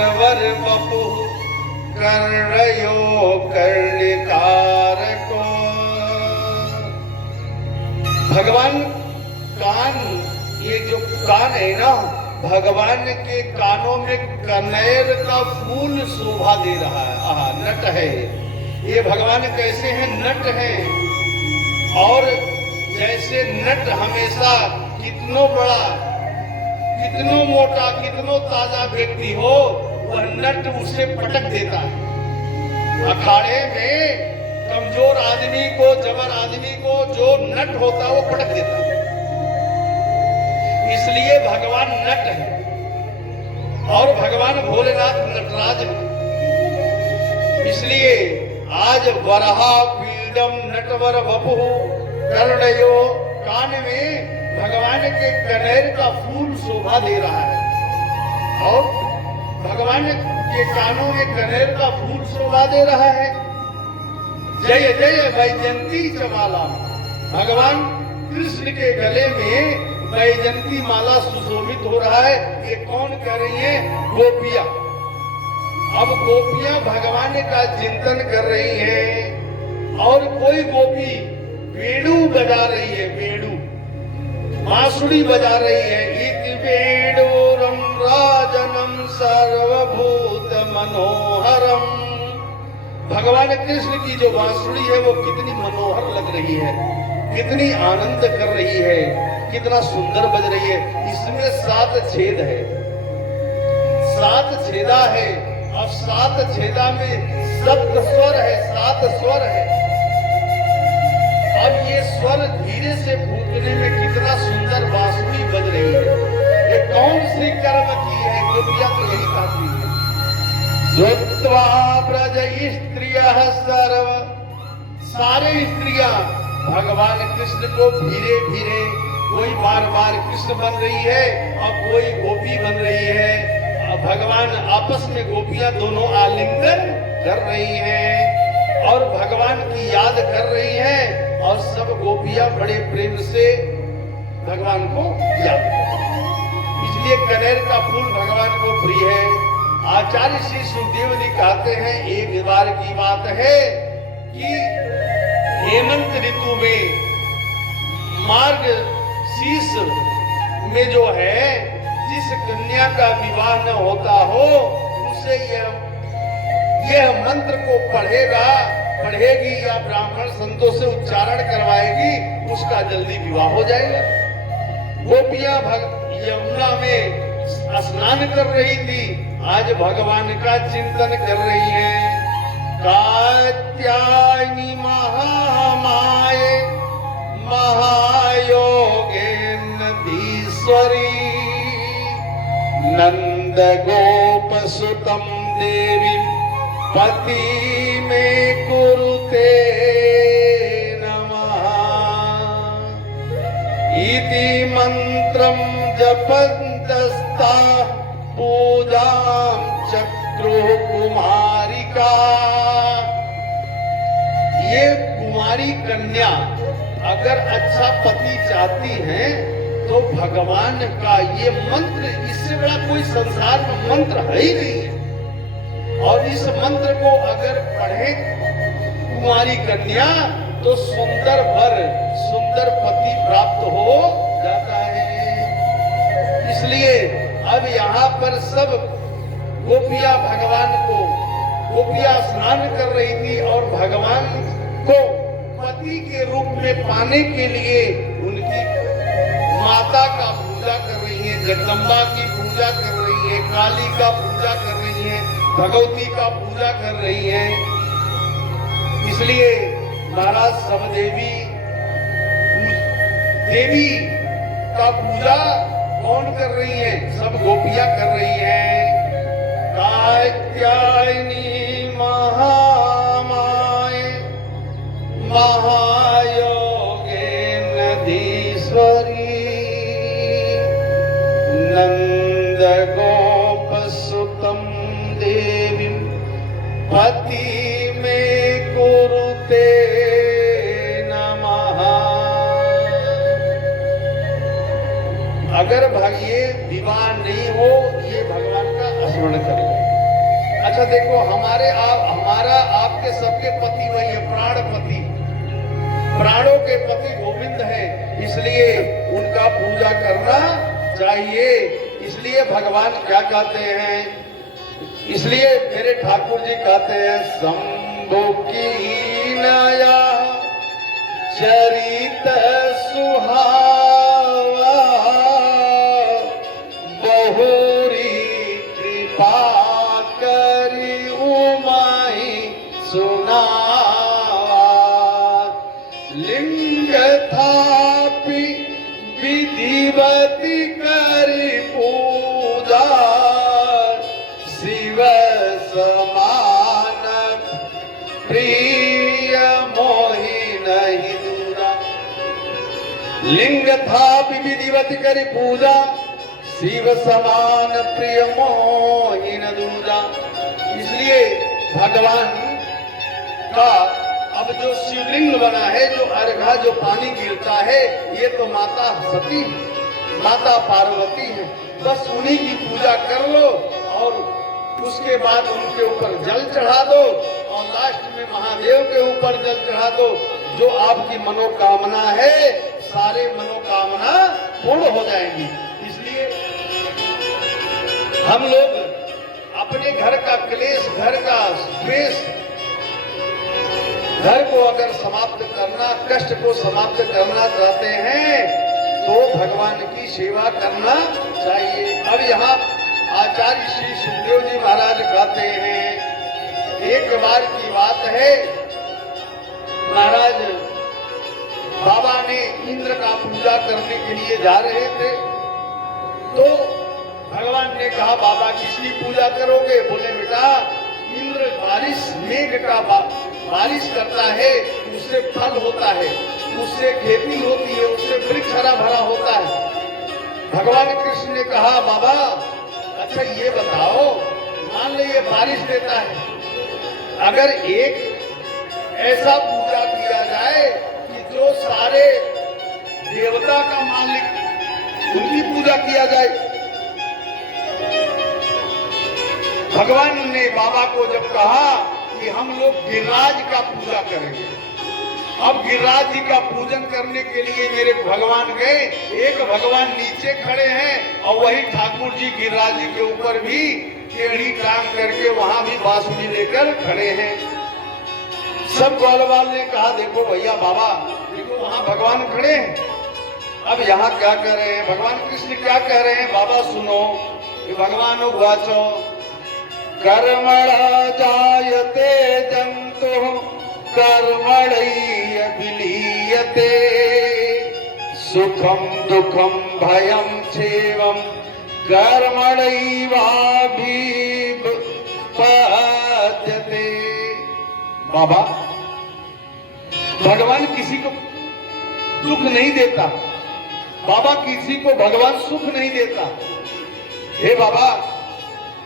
नटवर बपु कर्णयो कर्णिकारको। भगवान कान, ये जो कान है ना, भगवान के कानों में कनेर का फूल शोभा दे रहा है। आहा, नट है ये। भगवान कैसे हैं? नट हैं। और जैसे नट हमेशा कितनो बड़ा, कितनो मोटा, कितनो ताजा व्यक्ति हो, वह नट उसे पटक देता है। अखाड़े में कमजोर आदमी को, जबर आदमी को जो नट होता है वो पटक देता है। इसलिए भगवान नट है और भगवान भोलेनाथ नटराज है। इसलिए आज वराह पीडम नटवर वपु कर्णयो, कान में भगवान के कनेर का फूल शोभा दे रहा है और भगवान के कानों में कनेर का फूल शोभा दे रहा है। जय जय वैजयंती चमाला, भगवान कृष्ण के गले में वैजयंती माला सुशोभित हो रहा है। ये कौन कर रही है? गोपियां। अब गोपियां भगवान का चिंतन कर रही हैं और कोई गोपी वेणु बजा रही है, वेणु बांसुरी बजा रही है। इति वेणुरम राजनम सर्वभूत मनोहरम। भगवान कृष्ण की जो बांसुरी है वो कितनी मनोहर लग रही है, कितनी आनंद कर रही है, कितना सुंदर बज रही है। इसमें 7 छेद है, 7 छेदा है और 7 छेदा में 7 स्वर है, 7 स्वर है। अब ये स्वर धीरे से फूकने में कितना सुंदर बांसुरी बज रही है। ये कौन सी कर्म की है? गोपियां तो यही कहती है। श्रुत्वा ब्रज स्त्रियः सर्व, सारे स्त्रियां भगवान कृष्ण को धीरे धीरे, कोई बार बार कृष्ण बन रही है और कोई गोपी बन रही है। और भगवान आपस में गोपियां दोनों आलिंगन कर रही हैं और भगवान की याद कर रही हैं और सब गोपियां बड़े प्रेम से भगवान को याद करती हैं। इसलिए कनेर का फूल भगवान को प्रिय है। आचार्य श्री सुखदेव जी कहते हैं, एक बार की बात है कि हेमंत ऋतु में मार्ग शीर्ष में जो है, जिस कन्या का विवाह न होता हो उसे यह मंत्र को पढ़ेगी या ब्राह्मण संतों से उच्चारण करवाएगी, उसका जल्दी विवाह हो जाएगा। गोपियां यमुना में स्नान कर रही थी, आज भगवान का चिंतन कर रही हैं। कात्यायनी महामाये महायोगे नदीश्वरी नंद गोप सुतम देवी पति में कुरुते नमः। इति मंत्रम जपन्तस्ता पूजां चक्रो कुमारिका। ये कुमारी कन्या अगर अच्छा पति चाहती हैं तो भगवान का ये मंत्र, इससे बड़ा कोई संसार में मंत्र है ही नहीं है। और इस मंत्र को अगर पढ़े कुमारी कन्या तो सुंदर वर, सुंदर पति प्राप्त हो जाता है। इसलिए अब यहाँ पर सब गोपियां भगवान को, गोपियां स्नान कर रही थी और भगवान को पति के रूप में पाने के लिए उनकी माता का पूजा कर रही है, जगदम्बा की पूजा कर रही है, काली का पूजा कर रही है, भगवती का पूजा कर रही है। इसलिए महाराज सब देवी का पूजा कौन कर रही है? सब गोपियां कर रही हैं। कात्यायनी महामाये महायोगे नदीश्वरी नंद गोप सुतम देवी पति में कुरुते नमः। अगर भाग्य विवाह नहीं हो, ये भगवान का स्मरण करें। देखो हमारा आपके सबके पति वही है, प्राणपति, प्राणों के पति गोविंद है, इसलिए उनका पूजा करना चाहिए। इसलिए भगवान क्या कहते हैं, इसलिए मेरे ठाकुर जी कहते हैं, शंभु की नया चरित सुहावा, बहुरी कृपा करी उमाई सुनावा, लिंग थापी विधिवती करी पूजा, शिव समान प्रिय मोहि नहीं दूरा। लिंग थापि विधिवत करी पूजा, शिव समान प्रिय मोहि न दूरा। इसलिए भगवान का अब जो शिवलिंग बना है, जो अर्घा जो पानी गिरता है, ये तो माता सती, माता पार्वती है। बस उन्हीं की पूजा कर लो और उसके बाद उनके ऊपर जल चढ़ा दो और लास्ट में महादेव के ऊपर जल चढ़ा दो। जो आपकी मनोकामना है, सारे मनोकामना पूर्ण हो जाएंगी। इसलिए हम लोग अपने घर का क्लेश, घर का स्ट्रेस, घर को अगर समाप्त करना, कष्ट को समाप्त करना चाहते हैं तो भगवान की सेवा करना चाहिए। अब यहाँ आचार्य श्री सुखदेव जी महाराज कहते हैं, एक बार की बात है, महाराज बाबा ने इंद्र का पूजा करने के लिए जा रहे थे, तो भगवान ने कहा, बाबा किसकी पूजा करोगे? बोले बेटा इंद्र बारिश, मेघ का बारिश करता है, उससे फल होता है, उससे खेती होती है, उससे वृक्ष हरा भरा होता है। भगवान कृष्ण ने कहा, बाबा अच्छा ये बताओ, मान लो ये बारिश देता है, अगर एक ऐसा पूजा किया जाए कि जो सारे देवता का मालिक, उनकी पूजा किया जाए। भगवान ने बाबा को जब कहा कि हम लोग गिरिराज का पूजा करेंगे, अब गिरिराज जी का पूजन करने के लिए मेरे भगवान गए, एक भगवान नीचे खड़े हैं और वही ठाकुर जी गिरिराज जी के ऊपर भी टेढ़ी टांग करके वहां भी बांसुरी लेकर खड़े हैं। सब ग्वालवाल ने कहा, देखो भैया बाबा, देखो वहां भगवान खड़े हैं, अब यहाँ क्या कर रहे हैं? भगवान कृष्ण क्या कह रहे हैं? बाबा सुनो, भगवान वाचो कर्मण जायते जंतु कर्मणैव विलीयते, सुखम दुखम भयम क्षेमम कर्मणैवाभिपद्यते। बाबा भगवान किसी को दुख नहीं देता, बाबा किसी को भगवान सुख नहीं देता। हे बाबा,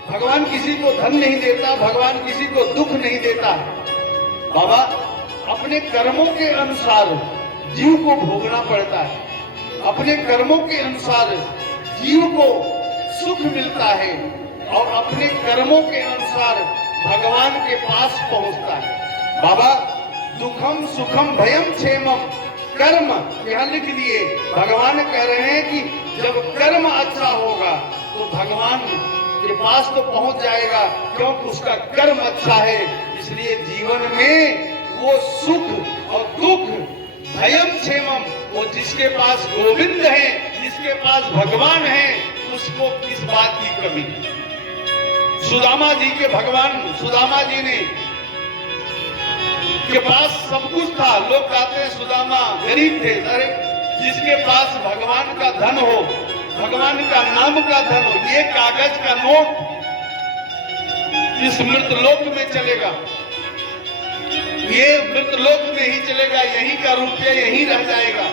भगवान किसी को धन नहीं देता, भगवान किसी को दुख नहीं देता। बाबा अपने कर्मों के अनुसार जीव को भोगना पड़ता है, अपने कर्मों के अनुसार जीव को सुख मिलता है और अपने कर्मों के अनुसार भगवान के पास पहुंचता है। बाबा दुखम सुखम भयम क्षेमम कर्म, यहाँ लिख दिए। भगवान कह रहे हैं कि जब कर्म अच्छा होगा तो भगवान के पास तो पहुंच जाएगा, क्योंकि उसका कर्म अच्छा है। इसलिए जीवन में वो सुख और दुख, भयम क्षेमम, वो जिसके पास गोविंद है, जिसके पास भगवान है, उसको किस बात की कमी। सुदामा जी के भगवान, सुदामा जी ने के पास सब कुछ था। लोग कहते हैं सुदामा गरीब थे। अरे जिसके पास भगवान का धन हो, भगवान का नाम का धन हो, ये कागज का नोट इस मृतलोक में चलेगा, ये मृतलोक में ही चलेगा, यहीं का रुपया यहीं रह जाएगा।